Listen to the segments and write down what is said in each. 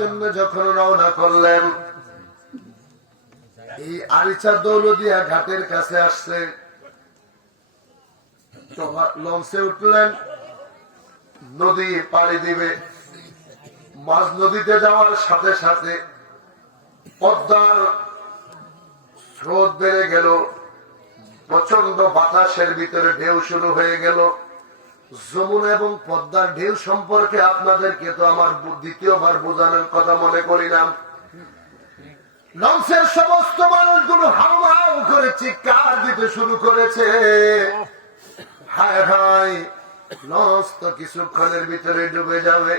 জন্য যখন রওনা করলেন, এই আরিচা দৌলদিয়া ঘাটের কাছে আসছে, লঞ্চে উঠলেন, নদী পাড়ি দিবে। মাঝ নদীতে যাওয়ার সাথে সাথে পদ্মার স্রোত বেড়ে গেল, প্রচন্ড বাতাসের ভিতরে ঢেউ শুরু হয়ে গেল। যমুনা এবং পদ্মার ঢেউ সম্পর্কে আপনাদেরকে তো আমার দ্বিতীয়বার বোঝানোর কথা মনে করি না। লঞ্চের সমস্ত মানুষগুলো হাউ হাউ করে চিৎকার দিতে শুরু করেছে, হায় হায়, লঞ্চ তো কিছুক্ষণের ভিতরে ডুবে যাবে,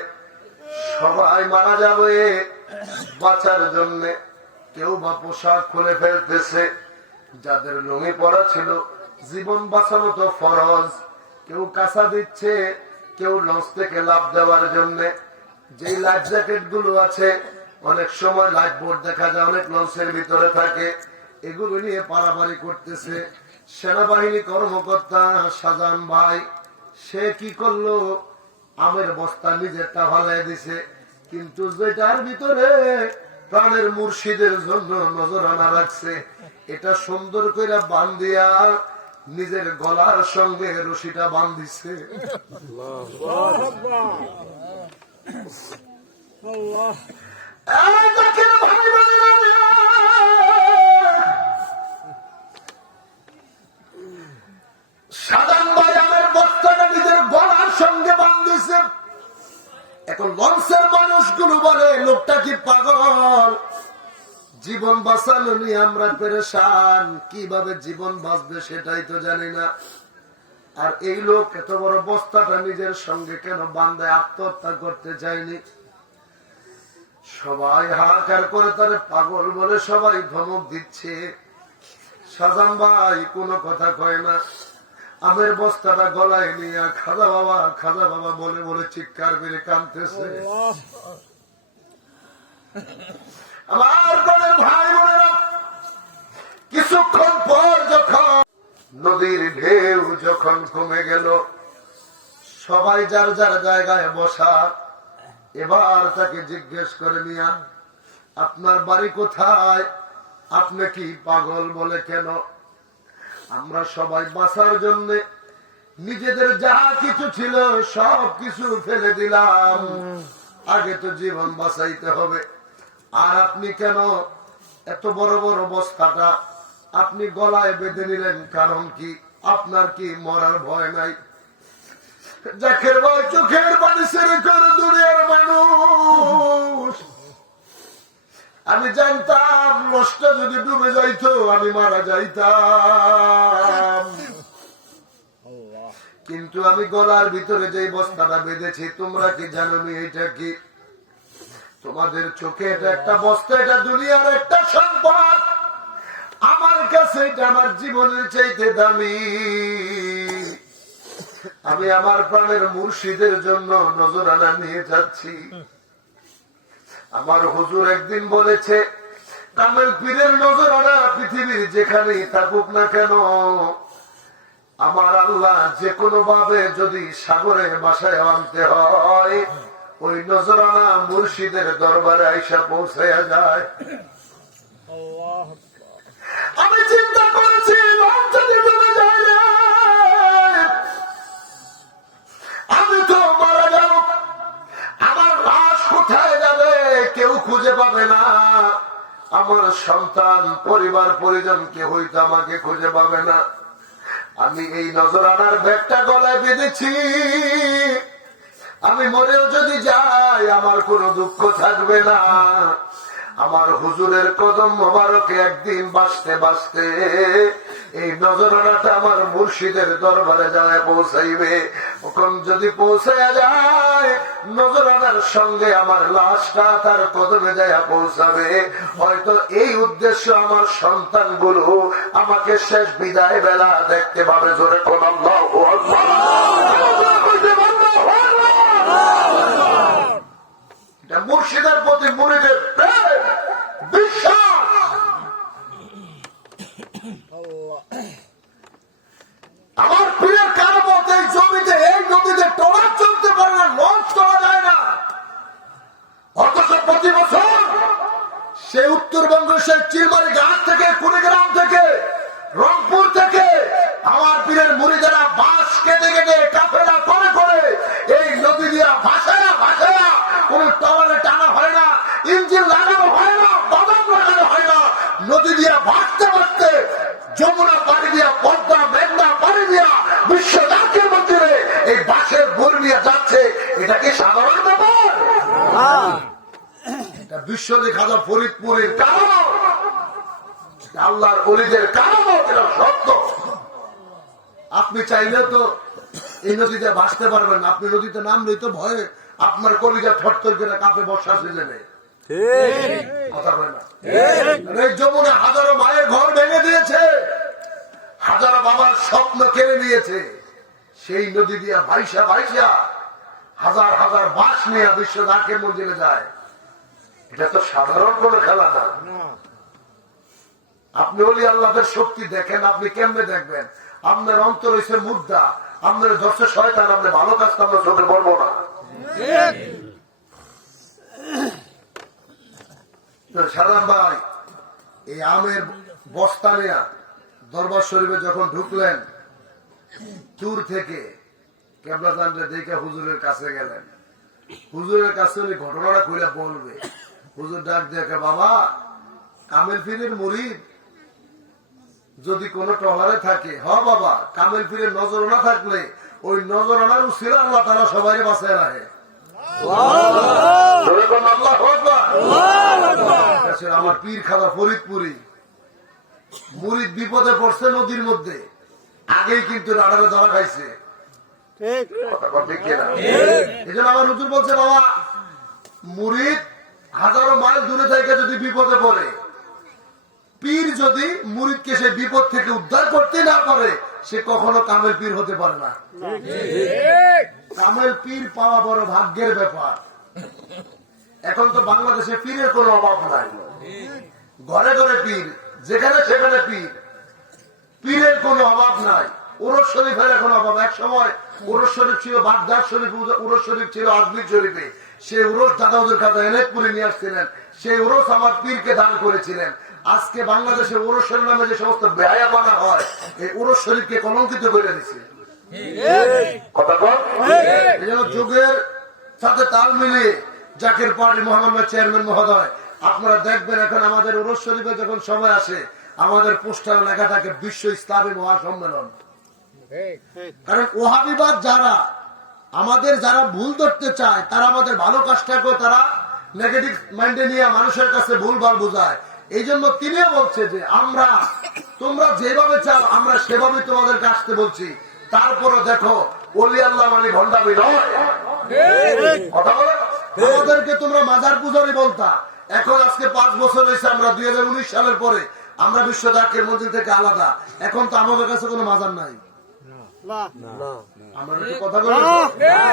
সবাই মারা যাবে। বাঁচার জন্য কেউ বা পোশাক খুলে ফেলতেছে, যাদের লুঙ্গি পরা ছিল, জীবন বাঁচানো তো ফরজ, কেউ কাঁচা দিচ্ছে, কেউ লঞ্চ থেকে লাফ দেওয়ার জন্য যে লাইফ জ্যাকেট গুলো আছে, অনেক সময় লাইফ বোর্ড দেখা যায় অনেক লঞ্চের ভিতরে থাকে, এগুলো নিয়ে পারাপারি করতেছে। সেনাবাহিনী কর্মকর্তা শাহজাহান ভাই সে কি করলো, আমের বস্তা নিজেরটা ফালাই দিছে, কিন্তু যেটার ভিতরে প্রাণের মুর্শিদের জন্য নজরানা রাখছে, এটা সুন্দর করে বান্ধিয়া নিজের গলার সঙ্গে রশিটা বান্ধিছে। সাধারণ ভাই আমের বস্তাটা নিজের গলার সঙ্গে বান্ধিছে। এখন লঞ্চের মানুষগুলো বলে লোকটা কি পাগল, জীবন বাঁচানো নিয়ে আমরা পেরেশান, কিভাবে জীবন বাঁচবে সেটাই তো জানি না। আর এই লোক এত বড় বস্তাটা নিজের সঙ্গে কেন বান্ধায় আত্মহত্যা করতে চায়নি? সবাই হাহাকার করে তারে পাগল বলে সবাই ধমক দিচ্ছে। শাহজাহান ভাই কোনো কথা কয় না, আমের বস্তাটা গলায় নিয়ে খাজা বাবা বলে বলে চিৎকার করে কাঁদতেছে। আমার বোনের ভাই বোনেরা, কিছুক্ষণ পর যখন নদীর ঢেউ যখন কমে গেল, সবাই যার যার জায়গায় বসা। এবার তাকে জিজ্ঞেস করে, মিয়া আপনার বাড়ি কোথায়? আপনি কি পাগল বলে কেন? আমরা সবাই বাঁচার জন্য নিজেদের যা কিছু ছিল সব কিছু ফেলে দিলাম, আগে তো জীবন বাঁচাইতে হবে। আর আপনি কেন এত বড় বড় বস্তাটা আপনি গলায় বেঁধে নিলেন, কারণ কি? আপনার কি মরার ভয় নাই? যাকের ভয় চোখের পানি ছেড়ে করে দুনিয়ার মানুষ। আমি জানতাম নষ্ট যদি ডুবে যাইতো আমি মারা যাইতাম, কিন্তু আমি গলার ভিতরে যে বস্তাটা বেঁধেছি, তোমরা কি জানো এটা কি? তোমাদের চোখে এটা একটা বস্তা, এটা দুনিয়ার একটা সম্পদ, আমার কাছে এটা আমার জীবনের চাইতে দামি। আমি আমার প্রাণের মুর্শিদের জন্য নজরানা নিয়ে যাচ্ছি। আমার হুজুর একদিন বলেছে, কামেল পীরের নজরানা পৃথিবীর যেখানেই থাকুক না কেন, আমার আল্লাহ যে কোনো ভাবে যদি সাগরের বাসায় আনতে হয়, ওই নজরানা মুর্শিদের দরবারে আইসা পৌঁছায়া যায়। আমি চিন্তা করেছি, যদি ডুবে যায় না, আমি তো মারা যাব, আমার লাশ কোথায় যাবে কেউ খুঁজে পাবে না, আমার সন্তান পরিবার পরিজন কেউ হয়তো আমাকে খুঁজে পাবে না। আমি এই নজরানার ব্যাগটা গলায় বেঁধেছি, আমি মরেও যদি যাই আমার কোনো দুঃখ থাকবে না। আমার হুজুরের কদম মোবারকে একদিন বাঁচতে বাঁচতে এই নজরানাটা আমার মুর্শিদের দরবারে যায় পৌঁছাইবে। ওখান যদি পৌঁছায়া যায়, নজরানার সঙ্গে আমার লাশটা তার কদমে যায় পৌঁছাবে। হয়তো এই উদ্দেশ্য আমার সন্তানগুলো আমাকে শেষ বিদায় বেলা দেখতে পাবে। জোরে কোন আল্লাহু আকবার। এটা মুর্শিদের প্রতি মুরিদের প্রেম, বিশ্বাস। আমার পীরের কারামত এই জমিতে, এই নদীতে ট্রলার চলতে পারে না, লঞ্চ করা যায় না, অথচ প্রতি পাড়ি দিয়া, পদ্মা মেঘনা পাড়ি দিয়া বিশ্ব জাতীয় মন্দিরে এই বাঁশের বই নিয়ে যাচ্ছে, এটা কি সাধারণ ব্যাপার? এটা বিশ্বজিৎ খাজা ফরিদপুরের কারণ, আল্লাহর ওলিদের কারণ, এটা সত্য। আপনি চাইলে তো এই নদীতে ভাসতে পারবেন না, আপনি নদীতে নামলেই তো ভয়ে আপনার কলিজা থরথর করে কাঁপে বর্ষা সিজনে। কথা বলে না, এই যমুনা হাজারো মায়ের ঘর ভেঙে দিয়েছে, হাজারো বাবার স্বপ্ন কেড়ে নিয়েছে। সেই নদী দিয়া ভাইসা ভাইসা হাজার হাজার বাস নিয়ে বিশ্ব জাতীয় মন্দিরে যায়। এটা তো সাধারণ কোনো খেলা না। আপনি ওলি আল্লাহদের শক্তি দেখেন, আপনি কেমনে দেখবেন? আপনার অন্তর হয়েছে মুদ্রা, আপনার ধরছে শয়তান, আপনি ভালো কাজ তো আমরা চোখে পড়বো না। সালাম ভাই, এই আমের বস্তা নিয়ে দরবার শরীফে যখন ঢুকলেন, দূর থেকে কেবলাদানরে দেখে হুজুরের কাছে গেলেন। হুজুরের কাছে উনি ঘটনাটা খুলে বলবে। হুজুর ডাক দেখে, বাবা কামেল পীরের মুরিদ যদি কোন টলারে থাকে, হ বাবা, কামেল পীরের নজরানা থাকলে ওই নজরানার উসিলা আল্লাহ তাআলা সবাই বাঁচায় রাখে। আমার পীর খাজা ফরিদপুরি মুরিদ বিপদে পড়ছে নদীর মধ্যে, আগেই কিন্তু রাডারে ধরা খাইছে। এই জন্য আমার হুজুর বলছে, বাবা মুরিদ হাজারো মাইল দূরে থেকে যদি বিপদে পড়ে, পীর যদি মুরিদকে সে বিপদ থেকে উদ্ধার করতে না পারে, সে কখনো কামেল পীর হতে পারে না। কামেল পীর পাওয়া বড় ভাগ্যের ব্যাপার। এখন তো বাংলাদেশে পীরের কোনো অভাব নাই, ঘরে ঘরে পীর, যেখানে সেখানে পীর, পীরের কোনো অভাব নাই। উরস শরীফের এখন অভাব। এক সময় উরস শরীফ ছিল বাগদাদ শরীফ, উরস শরীফ ছিল আজমির শরীফে। সেই উরস দাদাউদের কাছে এনেকপুরে নিয়ে আসছিলেন, সেই উরস আমার পীরকে দান করেছিলেন। আজকে বাংলাদেশে উরস শরীফ নামে যে সমস্ত বেহায়াপনা হয়, এই উরস শরীফকে কলঙ্কিত করে দিচ্ছে। কথা বল, এই জন্য যুগের সাথে তাল মিলিয়ে জাকের পার্টি মহামান্য চেয়ারম্যান মহোদয়, আপনারা দেখবেন এখন আমাদের উরস শরীফে যখন সময় আসে, আমাদের পোস্টার লেখা থাকে বিশ্ব ইসলামী মহাসম্মেলন। কারণ ওহাবিবাদ যারা আমাদের যারা ভুল ধরতে চায়, তারা আমাদের ভালো কাজটাকে তারা নেগেটিভ মাইন্ডে নিয়ে মানুষের কাছে ভুলভাল বোঝায়। এই জন্য তিনিও বলছে যে আমরা, তোমরা যেভাবে চাও আমরা সেভাবে তোমাদেরকে আসতে বলছি। তারপরে দেখো ওলি আল্লাহ মানে ভণ্ডামি নয়। কথা বলে, আমাদেরকে তোমরা মাজার পূজারি বলতা, এখন আজকে 5 বছর হয়েছে, আমরা 2019 সালের পরে আমরা বিশ্ব জাকের মন্দির থেকে আলাদা। এখন তো আমাদের কাছে কোনো মাজার নাই। কথা বলি,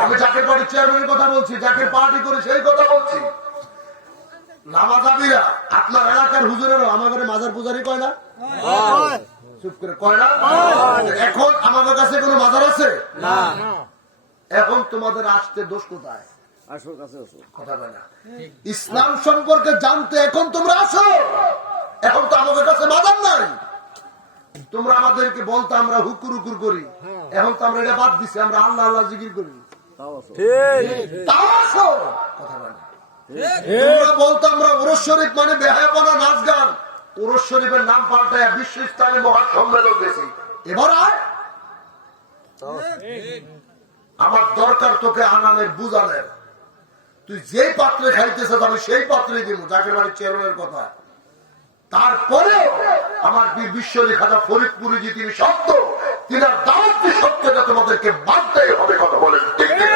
আমি জাকের পার্টির চেয়ারম্যানের কথা বলছি, জাকের পার্টি করে সেই কথা বলছি। নামাজাবিরা আপনার এলাকার হুজুরেরও আমাদের মাজার পূজারি কয় না? চুপ করে কয় না? এখন আমাদের কাছে কোনো মাজার আছে না। এখন তোমাদের আসতে দোষ কোথায়? কথা বলে না, ইসলাম সম্পর্কে জানতে এখন তোমরা আসো। এখন তো আমাদের কাছে মাজার নাই। তোমরা আমাদেরকে বলতো আমরা হুকুর হুকুর করি, এখন তো আমরা এটা বাদ দিচ্ছি, আমরা আল্লাহ আল্লাহ জিকির করি। তাও আসো। কথা বলে না, তোমরা বলতো আমরা উরস শরীফ মানে বেহায়াপনা নাচ গান, উরস শরীফের নাম পাল্টায় বিশ্ব ইসলামী মহাসম্মেলন বেশি। এবার আয়, আমার দরকার তোকে আনানের বুঝানের। তুই যে পাত্রে খাইতেছ আমি সেই পাত্রে দিব, জাকের বাড়ির চেয়ারম্যানের কথা। তারপরে আমার বিশ্বজিৎ খাজা ফরিদপুরি যে তিনি সত্য, তিনার দাওয়াতটি সত্য, এটা তোমাদেরকে মানতেই হবে। কথা বলেন ঠিক না?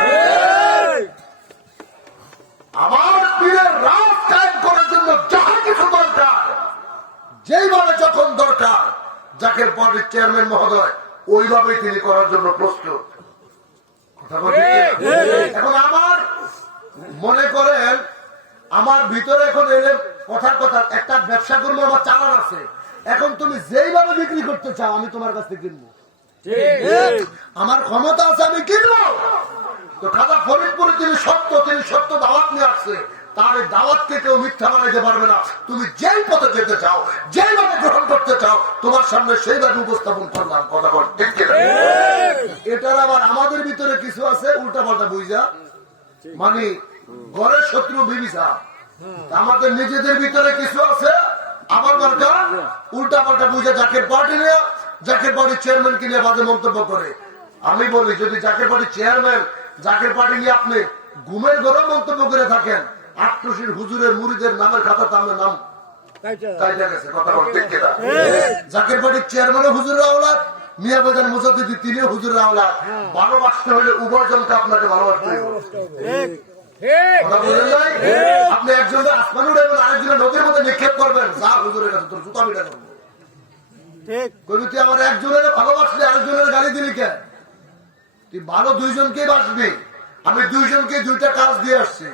আমার পীরের রাজ কায়েম করার জন্য যাহা কিছু দরকার, যেইভাবে যখন দরকার, জাকের পার্টির চেয়ারম্যান মহোদয় ওইভাবেই তিনি করার জন্য প্রস্তুত। কথা বলেন। এখন আমার মনে করেন আমার ভিতরে এখন এলে কথার কথা একটা ব্যবসা করবো, আমার চালান আছে। এখন তুমি যেইভাবে বিক্রি করতে চাও আমি তোমার কাছ থেকে কিনবো, আমার ক্ষমতা আছে, আমি কিনবো। তো খাজা ফরিদপুরে তিনি সত্য দাওয়াত নিয়ে আসছে, তার এই দাওয়াতকে কেউ মিথ্যা বানাইতে পারবে না। তুমি যেই পথে যেতে চাও, যেইভাবে গ্রহণ করতে চাও, তোমার সামনে সেইভাবে উপস্থাপন করলাম। কথা বল ঠিক কিনা? এটার আবার আমাদের ভিতরে কিছু আছে উল্টা পাল্টা বুঝা, মানে ঘরের শত্রু বিবিসা। আমাদের নিজেদের ভিতরে কিছু আছে আবার দরকার উল্টা পাল্টা বুঝা, জাকের পার্টি নিয়ে জাকের পার্টির চেয়ারম্যান কে নিয়ে বাজে মন্তব্য করে। আমি বলি যদি জাকের পার্টির চেয়ারম্যান জাকের পার্টি নিয়ে আপনি ঘুমের ঘরে মন্তব্য করে থাকেন, আটটুসির হুজুরের মুরিদের নামের খাতা তার নাম জাকের পার্টির চেয়ারম্যানও হুজুরের আওলাদ, মিয়া বাজার মুজাদ্দিদি তিনিও হুজুরের আওলাদ। ভালোবাসতে হলে উভয়জনকে আপনাকে ভালোবাসতে হবে। আপনি একজনের আসমান উঠাবেন, আরেকজনের নদীর মধ্যে নিক্ষেপ করবেন, যা হুজুরের কাছে তোর জুতা পিটা করবো। তুই আমার একজনের ভালোবাসলে আরেকজনের গালি দিলি কেন? তুই ভালো দুইজনকেই বাসবি। আমি দুইজনকে দুইটা কাজ দিয়ে আসছি,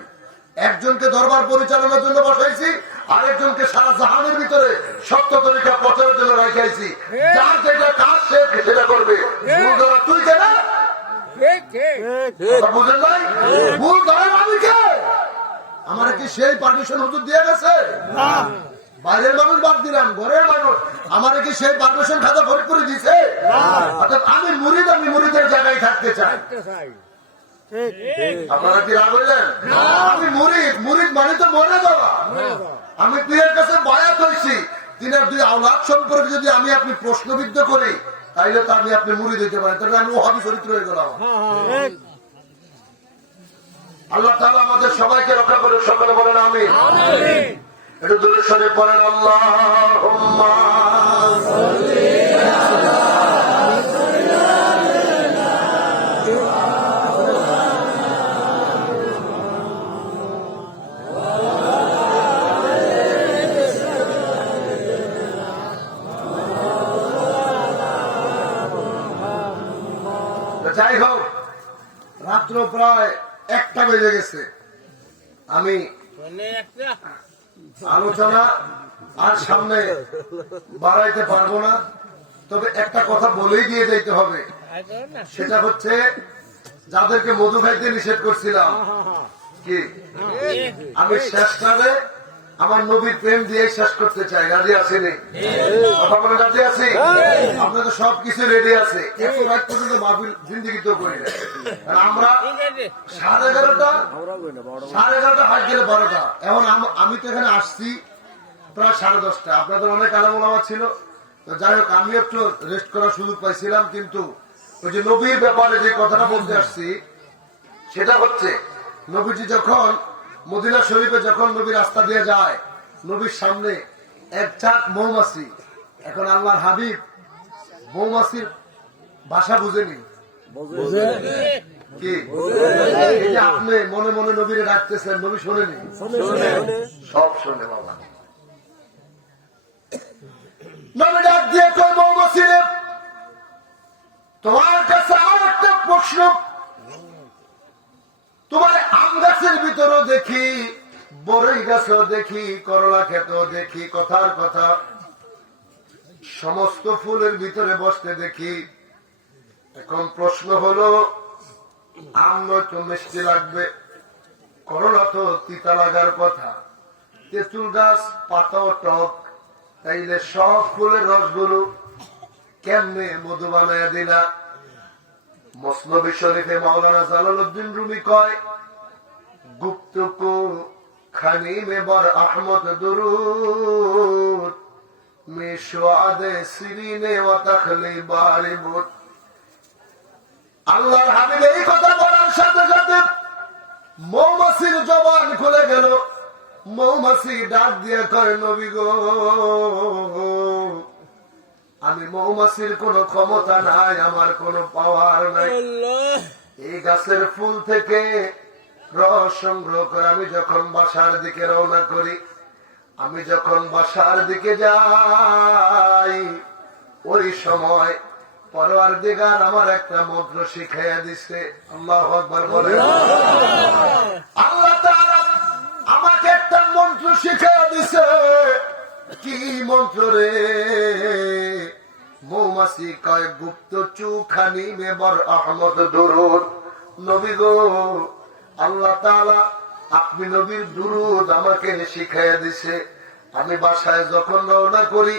একজনকে দরবার পরিচালনার জন্য বসাইছি, আরেকজনকে সারা জাহানের ভিতরে সত্য তরিকা প্রচারের জন্য রাখাইছি। যার যেটা কাজ সে সেটা করবে। তুই কেনা বুঝেন নাই? ভুল ধরেন আমি কে? আমার কি সেই পারমিশন হুজুর দিয়ে গেছে? বাইরের মানুষ বাদ দিলাম, ঘরের মানুষ আমার কি সেই পারমিশন খাতা ভোট করে দিছে? অর্থাৎ আমি মুরিদ, আমি মুরিদের জায়গায় থাকতে চাই। আপনারা কি রাগ হইলেন? আমি মুরিদ, মুরিদ মানে তো মরে যাওয়া। আমি পীরের কাছে বায়াত হয়েছি, তিনার দুই আওলাদ সম্পর্কে যদি আমি আপনি প্রশ্নবিদ্ধ করি তাইলে তো আমি আপনি মুরিদ হইতে পারেন, তাহলে আমি ওহাবি চরিত্র হয়ে গেলাম। আল্লাহ তাআলা আমাদের সবাইকে রক্ষা করে, সকলে বলেন আমিন। একটু দূরে সরে পড়েন আল্লাহুম্মা সাল্লি আলা যাই হোক, রাত্র প্রায় 1টা বেজে গেছে। আমি আলোচনা আর সামনে বাড়াইতে পারবো না, তবে একটা কথা বলেই দিয়ে যেতে হবে। সেটা হচ্ছে যাদেরকে মধু খাইতে নিষেধ করছিলাম, কি আমি শেষটারে আমার নবীর প্রেম দিয়ে শেষ করতে চাই। রাজি আসেনি? কথা বলে রাজি আছি? আপনাদের সবকিছু রেডি আছে। এত রাত পর্যন্ত মাহফিল জিন্দিগিতেও করি না। আমরা 11:30 হাট গেলে 12টা। এখন আমি তো এখানে আসছি প্রায় 10:30। আপনাদের অনেক আলেম ওলামা ছিল, যাই হোক আমি একটু রেস্ট করার সুযোগ পাইছিলাম। কিন্তু ওই যে নবীর ব্যাপারে যে কথাটা বলতে আসছি সেটা হচ্ছে, নবীজি যখন মদিনা শরীফে যখন নবী রাস্তা দিয়ে যায়, নবীর সামনে এক চাক মৌমাছি। এখন আল্লাহর হাবিব মৌমাছির ভাষা বুঝেনি কি? এই যে আপনি মনে মনে নবীরে ডাকতেছেন, নবী শোনেনি? সব শোনে বাবা। নবী ডাক দিয়ে কই, মৌমাছি রে, তোমার কাছে আর একটা প্রশ্ন। তোমার আম গাছের ভিতরেও দেখি, বরই গাছও দেখি, করলা ক্ষেতও দেখি, কথার কথা সমস্ত ফুলের ভিতরে বসতে দেখি। এখন প্রশ্ন হলো, আম নয়তো মিষ্টি লাগবে, করলা তো তিতা লাগার কথা, তেঁতুল গাছ পাতাও টক, তাইলে সব ফুলের রসগুলো কেমনে মধু বানায় দিলা? মসনবী শরীফে মাওলানা জালালউদ্দিন রুমি কয়, গুপ্ত কো খানি মে বর আহমদ দুরুদ মে সুআদে সিরিনে ওয়া তাখলি বারিবুত। আল্লাহর হাবিব এই কথা বলার সাথে সাথে মৌমাছির জবান খুলে গেল। মৌমাছি ডাক দিয়ে কয়, নবী গো, আমি মৌমাছির কোন ক্ষমতা নাই, আমার কোন পাওয়ার নাই। এই গাছের ফুল থেকে রস সংগ্রহ করে আমি যখন বাসার দিকে রওনা করি, আমি যখন বাসার দিকে যাই, ওই সময় পরওয়ারদিগার আমার একটা মন্ত্র শিখাইয়া দিছে। আল্লাহু আকবার বলেন। আল্লাহ তাআলা আমাকে একটা মন্ত্র শিখাইয়া দিছে। কি মন্ত্র রে? মৌমাছি কয়, গুপ্ত চুখানি মেবর আহমদ দুরুদ। নবী গো, আল্লাহ তাআলা আপনি নবীর দুরুদ আমাকে শিখাইয়া দিছে। আমি বাসায় যখন রওনা করি,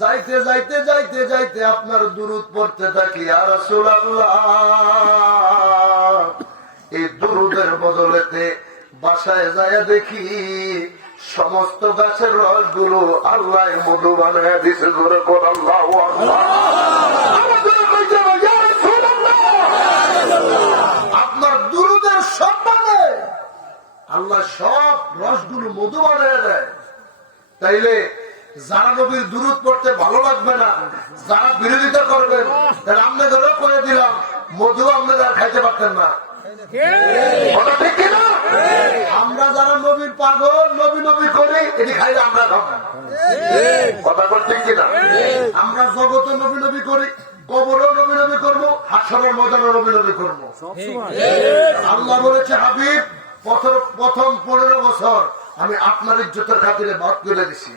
যাইতে যাইতে যাইতে যাইতে আপনার দুরুদ পড়তে থাকি। ইয়া রাসূলুল্লাহ, এই দুরুদের বদলেতে বাসায় যাইয়া দেখি সমস্ত গাছের রস গুলো আল্লাহ মধু বানায় দিছে। জোরে কর আল্লাহু আকবার। আপনার দুরুদের সম্মানে আল্লাহ সব রসগুলো মধু বানিয়ে দেয়। তাইলে যারা নবীর দুরুদ পড়তে ভালো লাগবে না, যারা বিরোধিতা করবেন, তাহলে আপনাদেরও করে দিলাম মধু আপনারা খাইতে পারতেন না। ঠিক কিনা? আমরা যারা নবীর পাগল, নবী নবী করি, এটি খাইলে আমরা খাবো। কথা বল ঠিক কিনা? আমরা জগতে নবী নবী করি, কবরও নবী নবী করবো, হাসরের ময়দানও নবী নবী করবো। আল্লাহ বলেছে, হাবিব প্রথম 15 বছর আমি আপনার ইজ্জতের খাতিরে বাদ করে দিছি।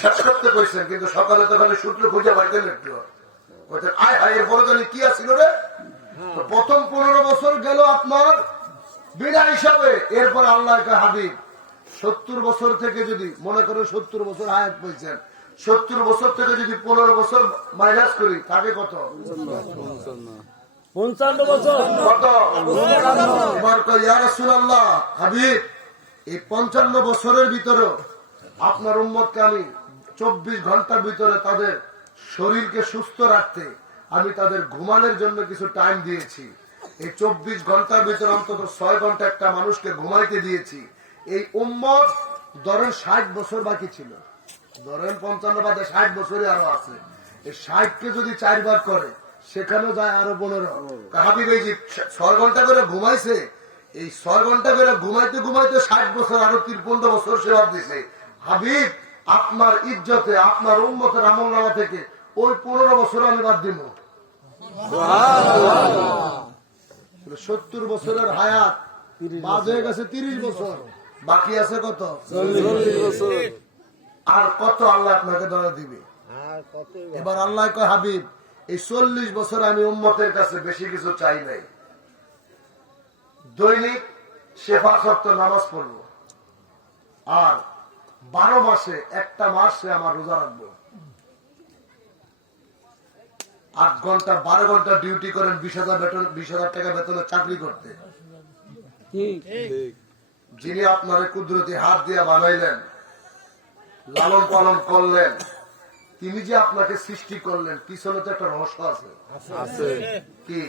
শেষ করতে কইছেন, কিন্তু সকালে তো খালি সূত্র খুঁজে পাইতেন একটু। আয় হায়, এরপরে জানি কি আসছিল রে। প্রথম 15 বছর গেল আপনার বিনা হিসাবে। এরপর আল্লাহ হাবিব 70 বছর থেকে যদি মনে করেন 70 বছর হায়াত পেয়েছেন, 70 বছর থেকে যদি 15 বছর মাইনাস করি, থাকে কত? 55 বছর। কত? এবার কয়, ইয়া রাসূলুল্লাহ, হাবিব এই 55 বছরের ভিতরে আপনার উম্মতকে আমি 24 ঘন্টার ভিতরে তাদের শরীরকে সুস্থ রাখতে আমি তাদের ঘুমানোর জন্য কিছু টাইম দিয়েছি। এই 24 ঘন্টার ভিতরে অন্তত 6 ঘন্টা একটা মানুষকে ঘুমাইতে দিয়েছি। এই উম্মত ধরেন 60 বছর বাকি ছিল, ধরেন 55 বাদে 60 বছরই আরো আছে। এই 60কে যদি 4 ভাগ করে, সেখানেও যায় আরো 15। হাবিব এই যে 6 ঘন্টা করে ঘুমাইছে, এই 6 ঘন্টা করে ঘুমাইতে ঘুমাইতে 60 বছর আরো 15 বছর সেবা দিছে। হাবিব আপনার ইজ্জতে, আপনার উম্মতের আমলনামা থেকে ওই 15 বছর আমি বাদ দিব। 70 বছরের হায়াত বাদ হয়ে গেছে 30 বছর, বাকি আছে কত? 40 বছর। আর কত আল্লাহ আপনাকে ধরা দিবে? এবার আল্লাহ কয়, হাবিব এই 40 বছর আমি উম্মতের কাছে বেশি কিছু চাই নাই। দৈনিক শেফা শক্ত নামাজ পড়বো, আর 12 মাসে একটা মাসে আমার রোজা রাখবো। 8 ঘন্টা 12 ঘন্টা ডিউটি করেন, 20,000 টাকা বেতনে চাকরি করতে। যিনি আপনার কুদরতি হাত দিয়ে বানাইলেন, লালন পালন করলেন, তিনি যে আপনাকে সৃষ্টি করলেন, পিছনে তো একটা রহস্য আছে। কি?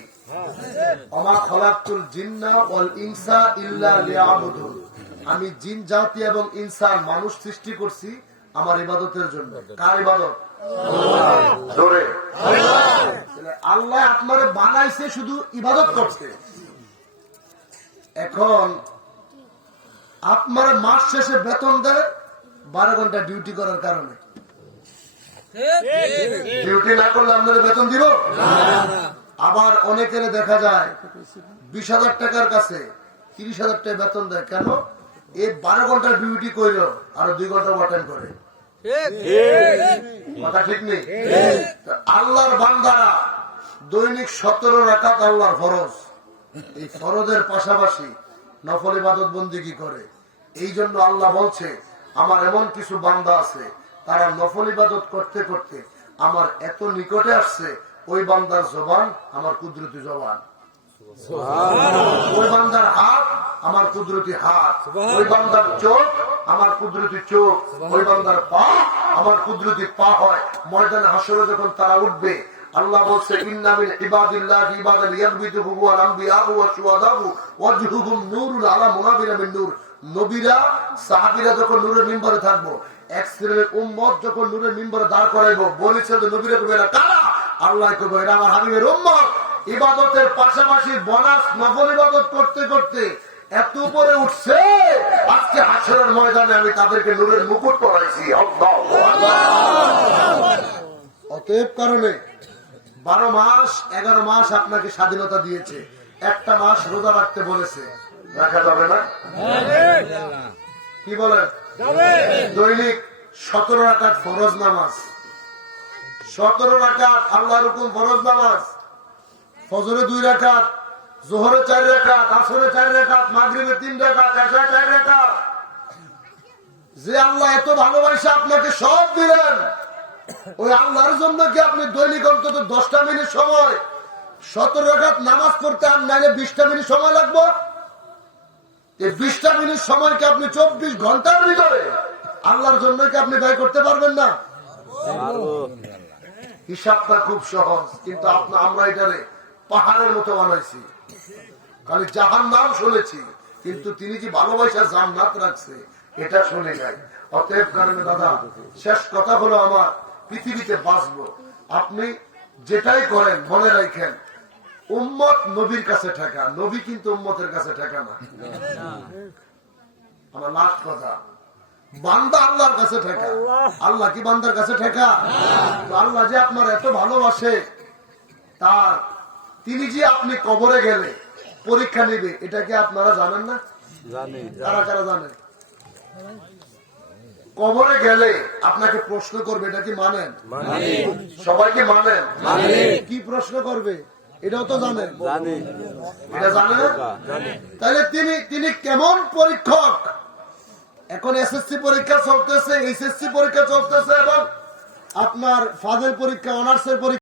ওমা খালাকতুল জিন্না ওয়াল ইনসা ইল্লা লিয়াবুদুন। আমি জিন জাতি এবং ইনসান মানুষ সৃষ্টি করছি আমার ইবাদতের জন্য। কার ইবাদত? জোরে আল্লাহ আপনারে বানাইছে শুধু ইবাদত করতে। এখন আপনার মাস শেষে বেতন দেয় 12 ঘন্টা ডিউটি করার কারণে। ডিউটি না করলে আপনাদের বেতন দিব? আবার অনেকের দেখা যায় 20,000 টাকার কাছে 30,000 টাকা বেতন দেয়। কেন? এই 12 ঘন্টা ডিউটি করল আর 2 ঘন্টা ওভারটাইম করে। কথা ঠিক নেই? আল্লাহর বান্দারা দৈনিক 17 রাকাত আল্লাহর ফরজ, এই ফরজের পাশাপাশি নফল ইবাদত বন্দেগী করে। এই জন্য আল্লাহ বলছে, আমার এমন কিছু বান্দা আছে তারা নফল ইবাদত করতে করতে আমার এত নিকটে আসছে, ওই বান্দার জবান আমার কুদরতি জবান, ওই বান্দার হাত আমার কুদরতি হাত, ওই বান্দার চোখ আমার কুদরতি চোখ, ওই বান্দার পা আমার কুদরতি পা হয়। ময়দানে হাসরে যখন তারা উঠবে, আল্লাহ বলছে, ইন্না মিন ইবাদিল্লাহি ইবাদান ইয়াগবিতুহু ওয়াল আমবিয়াউ ওয়াশ শুহাদাউ ওয়াজহুহুম নূরুন আলা মুনাবিরা মিন নূর। নবীরা সাহাবীরা যখন নূরের মিম্বরে থাকবো, এক শ্রেণীর উম্মত যখন নূরের মিম্বরে দাঁড় করাইবো, বলেছে যে নবীরা কবে এরা কারা? আল্লাহ কবে এরা আমার হাবিবের উম্মত। ইবাদতের পাশাপাশি বোনাস নফল ইবাদত করতে করতে এত উপরে উঠছে, আজকে হাসরের ময়দানে আমি তাদেরকে নূরের মুকুট পরাইছি। অতএব কারণে 12 মাস 11 মাস আপনাকে স্বাধীনতা দিয়েছে, একটা মাস রোজা রাখতে বলেছে, রাখা যাবে না? কি বলেন? দৈনিক 17 রাকাত ফরজ নামাজ, 17 রাকাত আল্লাহর হুকুম ফরজ নামাজ। ফজরে 2 রাকাত, জোহরে 4 রাকাত, আসরে 4 রাকাত, মাগরিবে 3 রাকাত, এশায় 4 রাকাত। যে আল্লাহ এত ভালোবাসা আপনাকে সব দিলেন, ওই আল্লাহর জন্য কি আপনি দৈনিক অন্তত 10টা মিনিট সময় 17 রাকাত নামাজ পড়তে আর নাইলে 20টা মিনিট সময় লাগবে? এই 20টা মিনিট সময়কে আপনি 24 ঘন্টার ভিতরে আল্লাহর জন্য কি আপনি ব্যয় করতে পারবেন না? হিসাবটা খুব সহজ, কিন্তু আমরা এটারে পাহাড়ের মতো বানাইছি। খালি জাহান্নাম শুনেছি, কিন্তু তিনি যে ভালোবাসা জান্নাত রাখছে এটা শুনে যাই। অতএব কারণে দাদা, শেষ কথা হলো আমার, পৃথিবীতে বাঁচবো, আপনি যেটাই করেন মনে রাখেন উম্মত নবীর কাছে ঠেকা, নবী কিন্তু উম্মতের কাছে ঠেকা না। আমার লাস্ট কথা, বান্দা আল্লাহর কাছে ঠেকা, আল্লাহ কি বান্দার কাছে ঠেকা? তো আল্লাহ যে আপনার এত ভালোবাসে, তার তিনি যে আপনি কবরে গেলে পরীক্ষা নিবে, এটা কি আপনারা জানেন না? কারা কারা জানেন? কবরে গেলে আপনাকে প্রশ্ন করবে, এটা কি মানেন? সবাইকে মানেন? কি প্রশ্ন করবে এটাও তো জানেন? এটা জানে না? তাহলে তিনি কেমন পরীক্ষক? এখন এসএসসি পরীক্ষা চলতেছে, এইচএসসি পরীক্ষা চলতেছে, এবং আপনার ফাজেল পরীক্ষা, অনার্সের পরীক্ষা